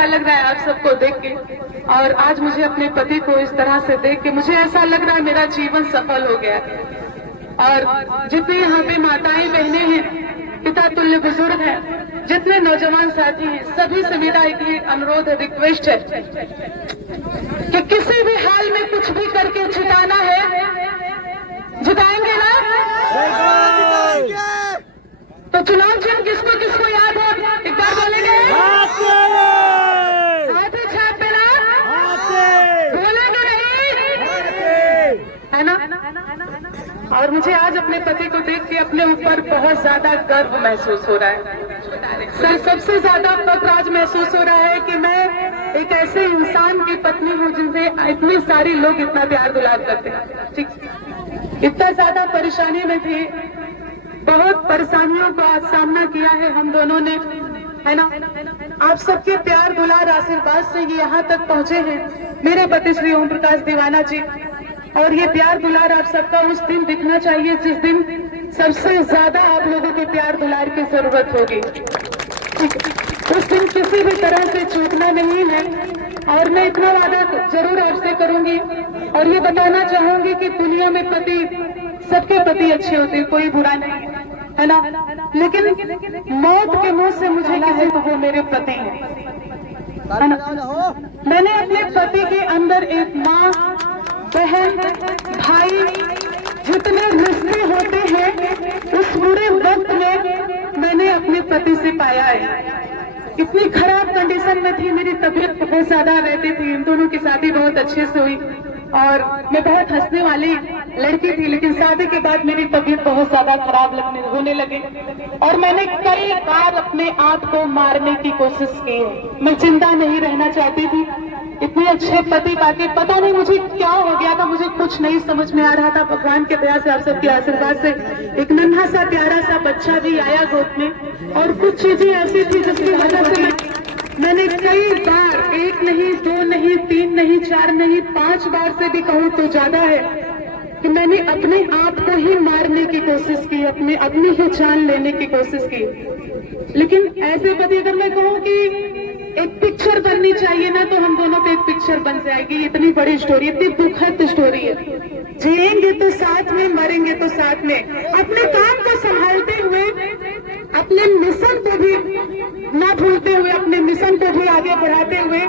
अच्छा लग रहा है आप सबको देख के, और आज मुझे अपने पति को इस तरह से देख के मुझे ऐसा लग रहा है मेरा जीवन सफल हो गया है। और जितने यहाँ पे माताएं बहनें हैं, पिता तुल्य बुजुर्ग हैं, जितने नौजवान साथी हैं, सभी से मेरा एक ही अनुरोध है, रिक्वेस्ट है कि किसी भी हाल में कुछ भी करके जिताना है, जिताएंगे ना? तो चुनाव चिन्ह किसको किसको याद है, एक बार बोलेंगे? हाथ छाप पे ना बोलेंगे नहीं, है ना? और मुझे आज अपने पति को देख के अपने ऊपर बहुत ज्यादा गर्व महसूस हो रहा है। सर, सबसे ज्यादा फख्र आज महसूस हो रहा है कि मैं एक ऐसे इंसान की पत्नी हूँ जिनसे इतने सारे लोग इतना प्यार दुलार करते हैं। ठीक, इतना ज्यादा परेशानी में थे, बहुत परेशानियों का सामना किया है हम दोनों ने, है ना? आप सबके प्यार दुलार आशीर्वाद से ये यहाँ तक पहुँचे हैं मेरे पति श्री ओम प्रकाश दीवाना जी। और ये प्यार दुलार आप सबका उस दिन दिखना चाहिए जिस दिन सबसे ज्यादा आप लोगों के प्यार दुलार की जरूरत होगी। उस दिन किसी भी तरह से चूकना नहीं है। और मैं इतना वादा जरूर आपसे करूंगी और ये बताना चाहूंगी कि दुनिया में पति, सबके पति अच्छे होते हैं, कोई बुरा नहीं है ना, लेकिन मौत के मुंह से मुझे किसी तो वो मेरे पति है ना। मैंने अपने पति के अंदर एक माँ, बहन, भाई, जितने रिश्ते होते हैं उस बुरे वक्त में मैंने अपने पति से पाया है। इतनी खराब कंडीशन में थी, मेरी तबीयत बहुत ज्यादा रहती थी, इन दोनों की शादी बहुत अच्छे से हुई और मैं बहुत हंसने वाली लड़की थी, लेकिन शादी के बाद मेरी तबीयत बहुत ज्यादा खराब होने लगी और मैंने कई बार अपने आप को मारने की कोशिश की। मैं जिंदा नहीं रहना चाहती थी। इतने अच्छे पति पाके पता नहीं मुझे क्या हो गया था, मुझे कुछ नहीं समझ में आ रहा था। भगवान के दया से, आप सबके आशीर्वाद से एक नन्हा सा प्यारा सा बच्चा भी आया गोद में और कुछ चीजें ऐसी थी जिसकी वजह से मैंने कई बार, एक नहीं, दो नहीं, तीन नहीं, चार नहीं, 5 बार से भी कहूँ तो ज्यादा है कि मैंने अपने आप को ही मारने की कोशिश की, अपनी ही जान लेने की कोशिश की। लेकिन ऐसे पति, अगर मैं कहूँ कि एक पिक्चर बननी चाहिए ना, तो हम दोनों पे एक पिक्चर बन जाएगी। इतनी बड़ी स्टोरी, इतनी दुखद स्टोरी है। जिएंगे तो साथ में, मरेंगे तो साथ में। अपने काम को संभालते हुए, अपने मिशन को भी ना भूलते हुए, अपने मिशन को भी आगे बढ़ाते हुए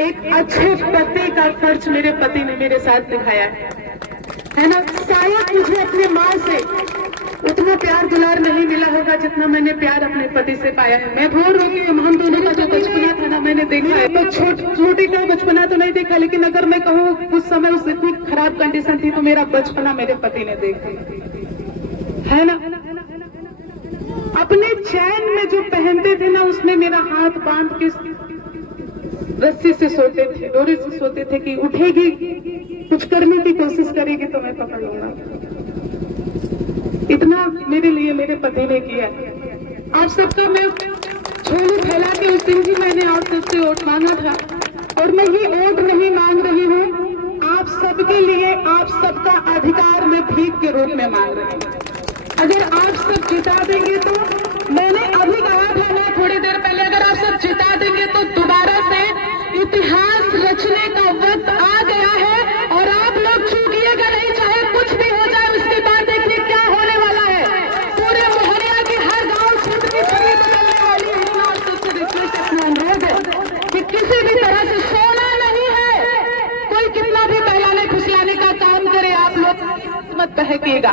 एक अच्छे पति का फर्ज मेरे पति ने मेरे साथ निभाया है ना। शायद मुझे अपने माँ से उतना प्यार दुलार नहीं मिला होगा जितना मैंने प्यार अपने पति से पाया है। मैं भूल रही हूँ, हम दोनों का जो बचपना था ना, मैंने देखा है। तो छोटी का बचपना तो नहीं देखा, लेकिन अगर मैं कहूँ उस समय उस इतनी खराब कंडीशन थी तो मेरा बचपना मेरे पति ने देखा है ना। अपने चैन में जो पहनते थे ना, उसमें मेरा हाथ बांध के रस्सी से सोते थे, डोरी से सोते थे कि उठेगी, कुछ करने की कोशिश करेगी तो मैं पकड़ लूंगा। इतना मेरे लिए मेरे पति ने किया। आप सबका मैं झोली फैला के उस दिन भी मैंने आप सबसे वोट मांगा था और मैं ये वोट नहीं मांग रही हूँ, आप सबके लिए, आप सबका अधिकार में भीख के रूप में मांग रही हूँ। अगर आप सब जिता देंगे तो, मैंने अभी कहा था ना थोड़ी देर पहले, अगर आप सब जिता देंगे तो दोबारा से इतिहास रचने का वक्त आ गया है और आप लोग चूकिएगा नहीं, चाहे कुछ भी हो जाए। उसके बाद देखिए क्या होने वाला है। पूरे मोहल्ला की हर गांव क्षेत्र की छवि बदलने वाली है। और सबसे रिक्वेस्ट, अपना अनुरोध है कि किसी भी तरह से सोना नहीं है। कोई कितना भी बहलाने फुसलाने का काम करे, आप लोग मत बहकिएगा,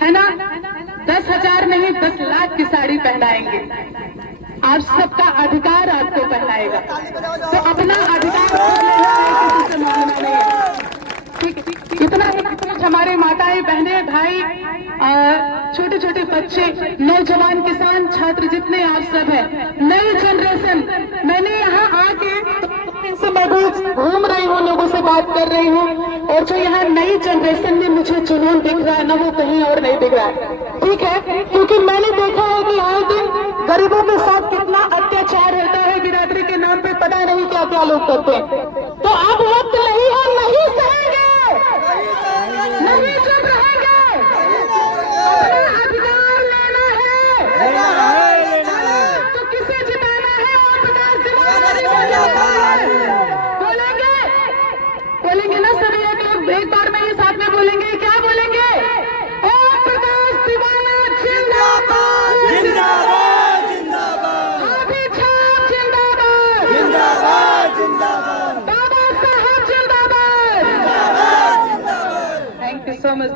है ना। 10,000 नहीं, 10 लाख की साड़ी पहनाएंगे। आप सबका अधिकार आपको पहनाएगा, तो अपना अधिकार मांगना नहीं है। ठीक, इतना हमारे माताएं, बहनें, भाई, छोटे छोटे बच्चे, नौजवान, किसान, छात्र, जितने आप सब हैं, नई जनरेशन। मैंने यहाँ आके से मैं घूम रही हूँ, लोगों से बात कर रही हूँ और जो यहाँ नई जनरेशन में मुझे जुनून दिख रहा है ना, वो कहीं और नहीं दिख रहा है। ठीक है, क्योंकि मैंने देखा है कि आए दिन गरीबों के साथ कितना अत्याचार होता है, बिरादरी के नाम पे पता नहीं क्या क्या लोग करते हैं। तो अब वक्त नहीं है, नहीं सहेंगे, नहीं चुप रहेंगे, अपना अधिकार लेना है। तो किसे जिताना है? ओम प्रकाश दीवाना।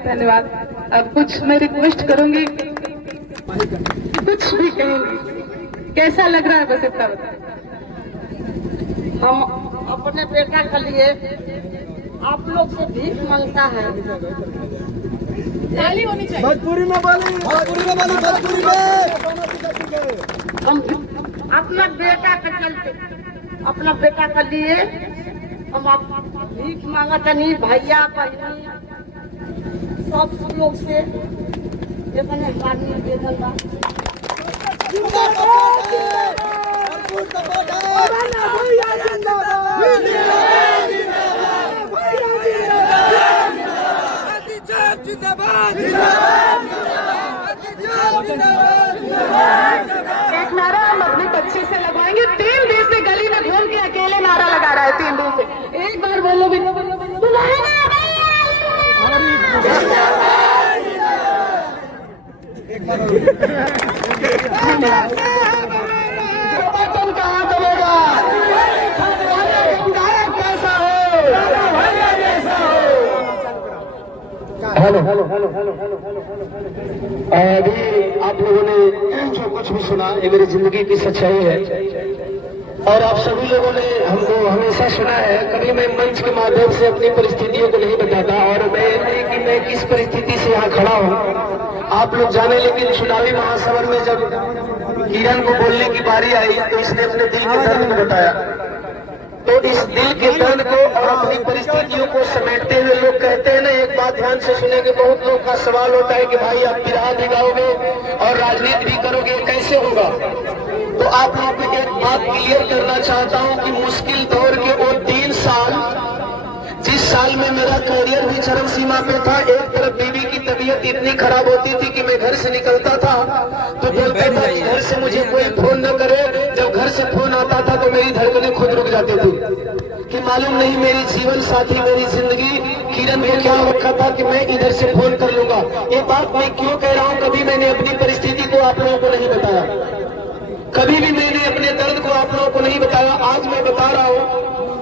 धन्यवाद। अब कुछ मैं रिक्वेस्ट करूंगी, कुछ भी कहेंगी, कैसा लग रहा है बस इतना बताएं। हम अपने बेटा के लिए आप लोग से भीख मांगता है। ताली होनी चाहिए। भोजपुरी में बोली, भोजपुरी में बोली, भोजपुरी में। हम अपना बेटा के चलते, अपना बेटा के लिए हम भीख मांगता नहीं, भैया बहनी सब लोग से अपने हाथ में दे दलवा। एक नारा हम अपने बच्चे से लगवाएंगे। 3 दिन से गली में घूम के अकेले नारा लगा रहा है, 3 दिन से। एक बार बोलो भी तुम कहाँ दबेगा? कैसा हो? Hello hello hello hello hello hello hello. अभी आप लोगों ने जो कुछ भी सुना ये मेरी जिंदगी की सच्चाई है और आप सभी लोगों ने हमको हमेशा सुना है। कभी मैं मंच के माध्यम से अपनी परिस्थितियों को नहीं बताता और मैं किस परिस्थिति से यहाँ खड़ा हूँ आप लोग जाने, लेकिन चुनावी महासभा में जब किरण को बोलने की बारी आई तो इसने अपने दिल के दर्द को बताया। तो इस दिल के दर्द को और अपनी परिस्थितियों को समेटते हुए लोग कहते हैं ना, एक बात ध्यान से सुनेंगे, बहुत लोग का सवाल होता है कि भाई आप बिरहा भी गाओगे और राजनीति भी करोगे, कैसे होगा? तो आप लोगों को एक बात क्लियर करना चाहता हूं कि मुश्किल दौर के वो 3 साल, जिस साल में मेरा करियर भी चरम सीमा पे था, एक तरफ बीवी की तबीयत इतनी खराब होती थी कि मैं घर से निकलता था तो बोलता था कि घर से मुझे कोई फोन न करे। जब घर से फोन आता था तो मेरी धड़कनें खुद रुक जाती थी कि मालूम नहीं मेरी जीवन साथी, मेरी जिंदगी किरण को क्या रखा था कि मैं इधर से फोन कर लूंगा। ये बात मैं क्यों कह रहा हूँ, कभी मैंने अपनी परिस्थिति को आप लोगों को नहीं बताया, कभी भी मैंने अपने दर्द को आप लोगों को नहीं बताया। आज मैं बता रहा हूँ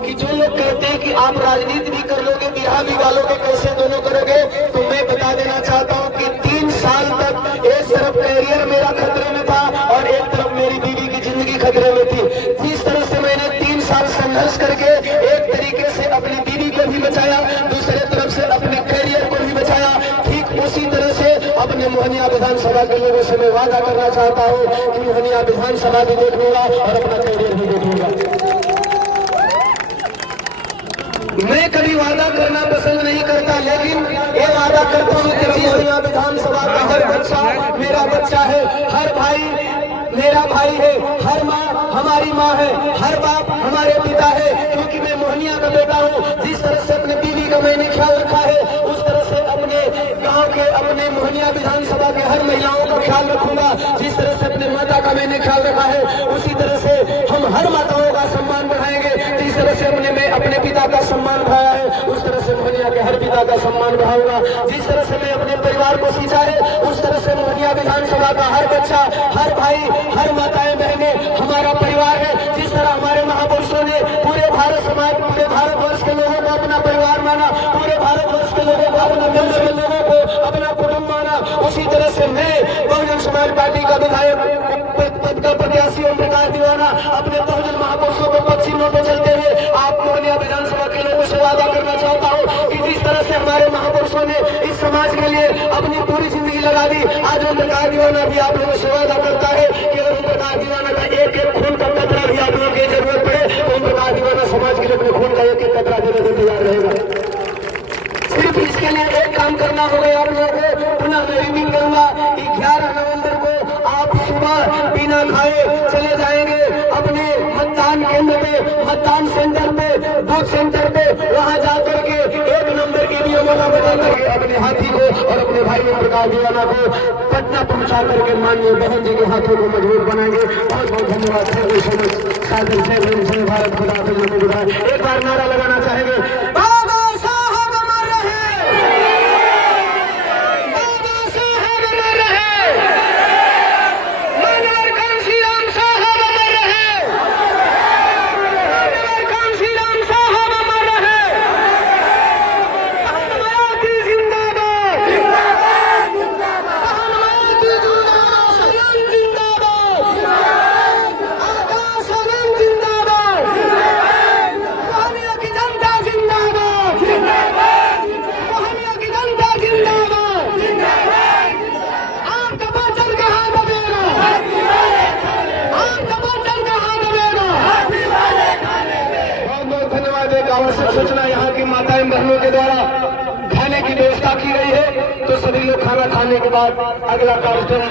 कि जो लोग कहते हैं कि आप राजनीति भी कर लोगे, बिहार भी गालोगे, कैसे दोनों करोगे, तो मैं बता देना चाहता हूँ कि 3 साल तक एक तरफ करियर मेरा खतरे में था और एक तरफ मेरी बीवी की जिंदगी खतरे में थी। जिस तरह से मैंने 3 साल संघर्ष करके एक तरीके से अपनी बीवी को भी बचाया, दूसरे तरफ से अपने करियर को भी बचाया, ठीक उसी तरह से अपने मोहनिया विधानसभा के लोगों से मैं वादा करना चाहता हूँ कि मोहनिया विधानसभा भी देख लूंगा और अपना करियर भी देख लूंगा। मैं कभी वादा करना पसंद नहीं करता, लेकिन ये वादा करता हूँ कि मोहनिया विधानसभा का हर बच्चा मेरा बच्चा है, हर भाई मेरा भाई है, हर माँ हमारी माँ है, हर बाप हमारे पिता है, क्योंकि मैं मोहनिया का बेटा हूँ। जिस तरह से अपने बीवी का मैंने ख्याल रखा है, उस तरह से अपने गांव के, अपने मोहनिया विधानसभा के हर महिलाओं का ख्याल रखूंगा। जिस तरह से अपने माता का मैंने ख्याल रखा है, उसी तरह से हम हर माताओं का सम्मान बढ़ाएंगे। जिस तरह से मैं अपने पिता का सम्मान बढ़ाया है, उस तरह से मोहनिया के हर पिता का सम्मान बढ़ाऊंगा। जिस तरह से मैं अपने परिवार को सींचा है, उस तरह से मोहनिया विधानसभा का हर बच्चा, हर भाई, हर माताएं बहनें हमारा परिवार है। जिस तरह हमारे महापुरुषों ने पूरे भारत समाज, पूरे भारतवर्ष के लोगों को अपना परिवार माना, पूरे भारतवर्ष के लोगों को अपना वंश के लोगों को अपना कुटुंब माना, उसी तरह से मैं बहुजन समाज पार्टी का विधायक पद का प्रत्याशी ओम प्रकाश दीवाना अपने बहुजन महापुरुषों को पद चिन्हों पर चलते हुए आप मोहनिया विधानसभा के लोगों से वादा करना चाहता हूँ कि जिस तरह से हमारे महापुरुषों ने इस समाज के लिए अपनी पूरी जिंदगी लगा दी, आज ओम प्रकाश दीवाना भी आप लोगों से वादा करता है कि अगर ओम प्रकाश दीवाना का एक खून का कतरा भी आप लोगों की जरूरत पड़े तो ओम प्रकाश दीवाना समाज के लिए अपने खून का एक कतरा देने को तैयार रहेगा। सिर्फ इसके लिए एक काम करना होगा आप लोगों को। पुनः मैं रिपीट करूंगा, 11 नवंबर को आप सुबह बिना खाए चले जाएंगे अपने मतदान केंद्र पे, मतदान सेंटर पे, बूथ सेंटर पे, वहां जाकर के 1 नंबर के नियमों का बदल करके अपने हाथी को और अपने भाई ओम प्रकाश दीवाना को पटना पहुंचा करके माननीय बहन जी के हाथों को मजबूत बनाएंगे। बहुत बहुत धन्यवाद। जय भारत खुदा हाफिज़। एक बार नारा लगाना चाहेंगे, बाबा साहब अमर रहे, बाबा साहब अमर रहे, मनोहर कांशी राम साहब अमर रहे, मनोहर कांशी राम साहब अमर रहे, मराठी जिंदाबाद, बाद अगला कार्यक्रम